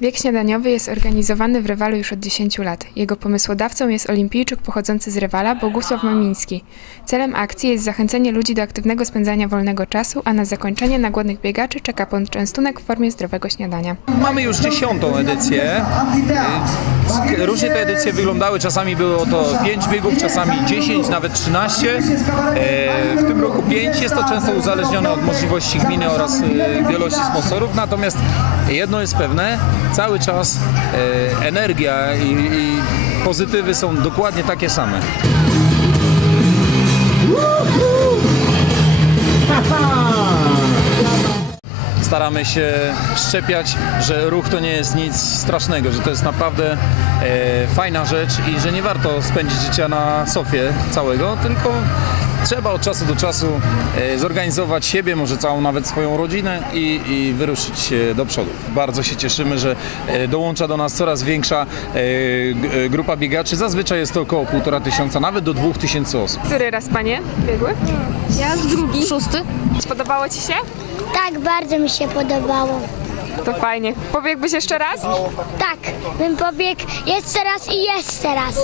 Bieg śniadaniowy jest organizowany w Rewalu już od 10 lat. Jego pomysłodawcą jest olimpijczyk pochodzący z Rewala Bogusław Mamiński. Celem akcji jest zachęcenie ludzi do aktywnego spędzania wolnego czasu, a na zakończenie na głodnych biegaczy czeka poczęstunek w formie zdrowego śniadania. Mamy już dziesiątą edycję. Y, Różnie te edycje wyglądały. Czasami było to 5 biegów, czasami 10, nawet 13. 5. Jest to często uzależnione od możliwości gminy oraz y, wielości sponsorów. Natomiast jedno jest pewne, cały czas e, energia i, i pozytywy są dokładnie takie same. staramy się szczepiać, że ruch to nie jest nic strasznego, że to jest naprawdę e, fajna rzecz i że nie warto spędzić życia na sofie całego, tylko trzeba od czasu do czasu e, zorganizować siebie, może całą nawet swoją rodzinę i, i wyruszyć e, do przodu. Bardzo się cieszymy, że e, dołącza do nas coraz większa grupa biegaczy. Zazwyczaj jest to około półtora tysiąca, nawet do dwóch tysięcy osób. Który raz panie biegły? Ja z drugi. Szósty. Spodobało ci się? Tak, bardzo mi się podobało. To fajnie. Pobiegłbyś jeszcze raz? Tak, bym pobiegł jeszcze raz i jeszcze raz.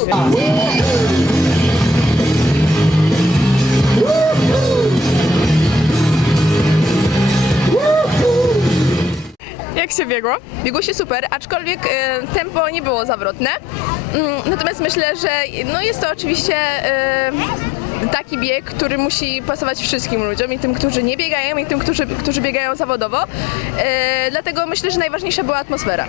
Jak się biegło? Biegło się super, aczkolwiek e, tempo nie było zawrotne. Mm, Natomiast myślę, że no jest to oczywiście e, taki bieg, który musi pasować wszystkim ludziom i tym, którzy nie biegają i tym, którzy, którzy biegają zawodowo. E, Dlatego myślę, że najważniejsza była atmosfera.